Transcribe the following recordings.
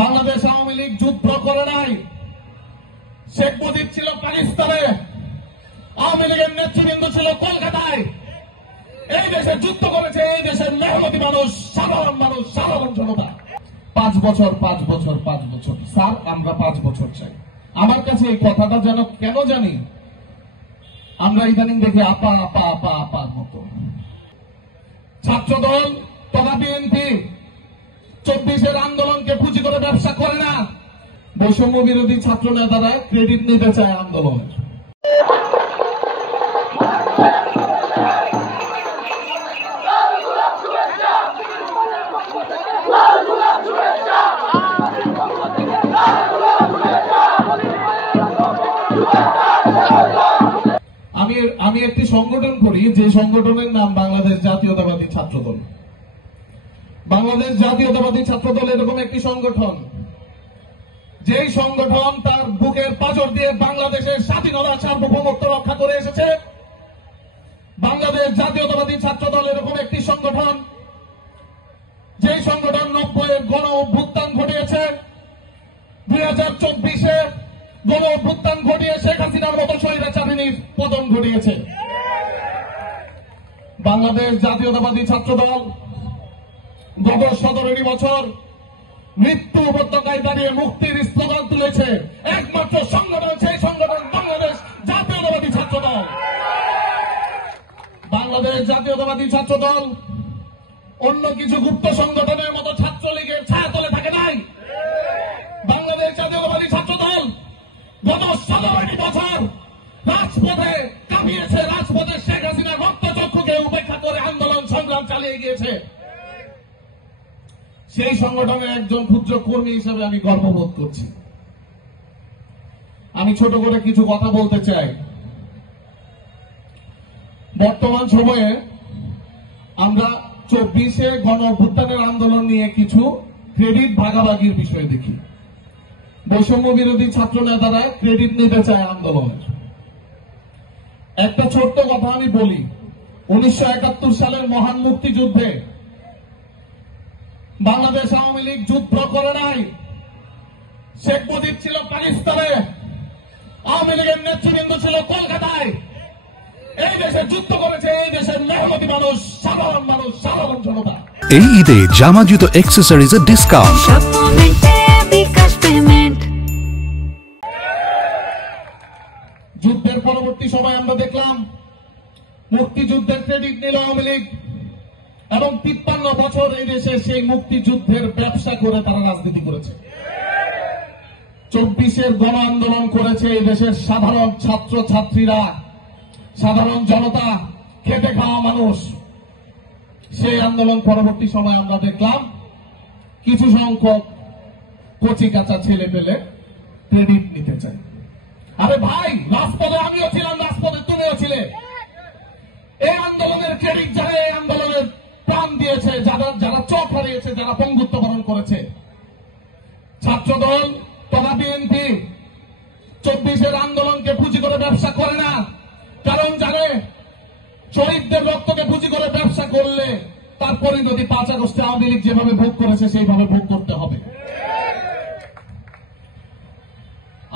বাংলাদেশ আওয়ামী লীগ যুদ্ধ করে নাই। শেখ মুজিব ছিল পাকিস্তানে, আওয়ামী লীগের নেতৃবৃন্দ ছিল কলকাতায়। এই দেশে যুদ্ধ করেছে এই দেশের মেহনতি মানুষ, সাধারণ জনতা। 5 বছর স্যার, আমরা 5 বছর চাই। আমার কাছে এই কথাটা যেন কেন জানি আমরা ইদানিং দেখি আপার মতো। ছাত্রদল তথা বিএনপি 24-এর আন্দোলনকে পুঁজি করে ব্যবসা করে না। বৈষম্য বিরোধী ছাত্র নেতারা ক্রেডিট নিতে চায় আন্দোলনের। আমি একটি সংগঠন করি, যে সংগঠনের নাম বাংলাদেশ জাতীয়তাবাদী ছাত্রদল। বাংলাদেশ জাতীয়তাবাদী ছাত্রদল এরকম একটি সংগঠন, যেই সংগঠন তার বুকের পাঁজর দিয়ে বাংলাদেশের স্বাধীনতা সার্বভৌমত্ব রক্ষা করে এসেছে। বাংলাদেশ জাতীয়তাবাদী ছাত্রদল এরকম একটি সংগঠন, যেই সংগঠন 90-এর গণ অভ্যুত্থান ঘটিয়েছে, 2024-এ গণ অভ্যুত্থান ঘটিয়ে শেখ হাসিনার মতো স্বৈরাচারিণীর পতন ঘটিয়েছে। বাংলাদেশ জাতীয়তাবাদী ছাত্রদল গত 17 বছর মৃত্যু উপত্যকায় দাঁড়িয়ে মুক্তির স্লোগান তুলেছে। একমাত্র সংগঠন, সেই সংগঠন বাংলাদেশ জাতীয়তাবাদী ছাত্রদল। বাংলাদেশ জাতীয়তাবাদী ছাত্রদল অন্য কিছু গুপ্ত সংগঠনের মতো ছাত্রলীগের ছায়াতলে থাকে নাই। বাংলাদেশ জাতীয়তাবাদী ছাত্রদল গত 17 বছর রাজপথে কাঁপিয়েছে, রাজপথে শেখ হাসিনার রক্তচক্ষুকে উপেক্ষা করে আন্দোলন সংগ্রাম চালিয়ে গিয়েছে। সেই সংগঠনের একজন ক্ষুদ্র কর্মী হিসেবে আমি গর্ববোধ করছি। আমি ছোট করে কিছু কথা বলতে চাই। বর্তমান সময়ে আমরা 24-এ গণ অভ্যুত্থানের আন্দোলন নিয়ে কিছু ক্রেডিট ভাগাভাগির বিষয় দেখি। বৈষম্য বিরোধী ছাত্র নেতারা ক্রেডিট নিতে চায় আন্দোলনের। একটা ছোট্ট কথা আমি বলি, 1971 সালের মহান মুক্তিযুদ্ধে বাংলাদেশ আওয়ামী লীগ যুদ্ধ করে নাই। শেখ মুজিব ছিল পাকিস্তানে, আওয়ামী লীগের নেতৃবৃন্দ ছিল কলকাতায়। এই দেশে যুদ্ধ করেছে এই দেশের মেহনতি মানুষ, সাধারণ জনতা। এই ঈদে জামা জুতো অ্যাক্সেসরিজের ডিসকাউন্ট। যুদ্ধের পরবর্তী সময় আমরা দেখলাম মুক্তিযুদ্ধের ক্রেডিট নিল আওয়ামী লীগ, এবং 53 বছর এই দেশে সেই মুক্তিযুদ্ধের ব্যবসা করে তারা রাজনীতি করেছে। 24-এর গণ আন্দোলন করেছে এই দেশের সাধারণ ছাত্র ছাত্রীরা, সাধারণ জনতা, খেটে খাওয়া মানুষ। সেই আন্দোলন পরবর্তী সময় আমরা দেখলাম কিছু সংখ্যক কচি কাঁচা ছেলে পেলে ক্রেডিট নিতে চায়। আরে ভাই, রাজপথে আমিও ছিলাম, রাজপথে তুমিও ছিলে। এই আন্দোলনের ক্রেডিট যারা এই আন্দোলনের প্রাণ দিয়েছে, যারা চোখ হারিয়েছে, যারা পঙ্গুত্ব বরণ করেছে, ছাত্রদল তথা বিএনপি 24-এর আন্দোলনকে পুঁজি করে ব্যবসা করে না। কারণ জানে শহীদদের রক্তকে পুঁজি করে ব্যবসা করলে তার পরিণতি 5 আগস্টে আওয়ামী লীগ যেভাবে ভোগ করেছে সেইভাবে ভোগ করতে হবে।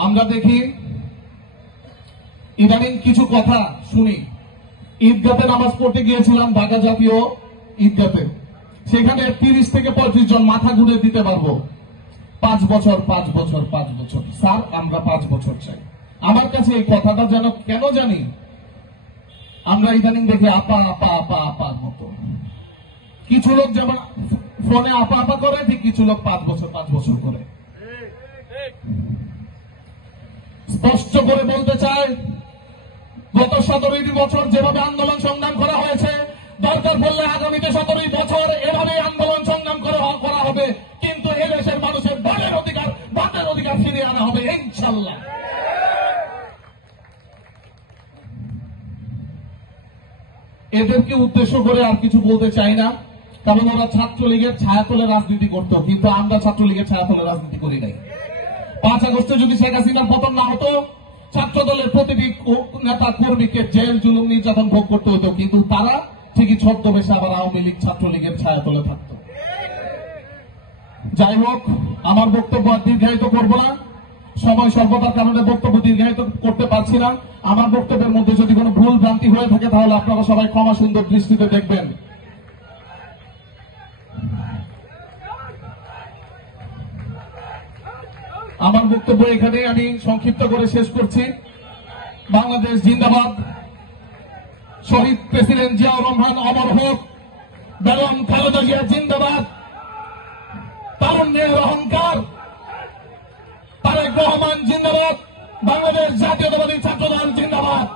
আমরা দেখি ইদানিং কিছু কথা শুনি। ঈদগাতে নামাজ পড়তে গিয়েছিলাম, ঢাকা জাতীয় ঈদগাতে। সেখানে 30 থেকে 35 জন মাথা ঘুরে দিতে পারবো 5 বছর স্যার, আমরা 5 বছর চাই। আমার কাছে এই কথাটা যেন কেন জানি আমরা ইদানিং দেখি আপার মতো। কিছু লোক যেমন ফোনে আপা করে, ঠিক কিছু লোক 5 বছর করে। স্পষ্ট করে বলতে চাই, গত 17 বছর যেভাবে আন্দোলন সংগ্রাম করা হয়েছে, দরকার পড়লে আগামীতে 17 বছর এভাবে আন্দোলন সংগ্রাম করা হবে, কিন্তু এদেশের মানুষের ভোটের অধিকার ফিরিয়ে আনা হবে ইনশাল্লাহ। এদেরকে উদ্দেশ্য করে আর কিছু বলতে চাই না, কারণ ওরা ছাত্রলীগের ছায়াতলে রাজনীতি করতো, কিন্তু আমরা ছাত্রলীগের ছায়াতলে রাজনীতি করি নাই। 5 আগস্টে যদি শেখ হাসিনার পতন না হতো, ছাত্রদলের প্রতিটি নেতা কর্মীকে জেল জুলুম নির্যাতন ভোগ করতে হতো, কিন্তু তারা ঠিকই ছদ্মবেশে আবার আওয়ামী লীগ ছাত্রলীগের ছায়াতলে থাকত। যাই হোক, আমার বক্তব্য আর দীর্ঘায়িত করব না, সময় স্বল্পতার কারণে বক্তব্য দীর্ঘায়িত করতে পারছি না। আমার বক্তব্যের মধ্যে যদি কোনো ভুল ভ্রান্তি হয়ে থাকে তাহলে আপনারা সবাই ক্ষমা সুন্দর দৃষ্টিতে দেখবেন। আমার বক্তব্য এখানে আমি সংক্ষিপ্ত করে শেষ করছি। বাংলাদেশ জিন্দাবাদ, শহীদ প্রেসিডেন্ট জিয়াউর রহমান অমর হোক, বেগম খালেদা জিয়া জিন্দাবাদ, তারুণ্যের অহংকার তারেক রহমান জিন্দাবাদ, বাংলাদেশ জাতীয়তাবাদী ছাত্রদল জিন্দাবাদ।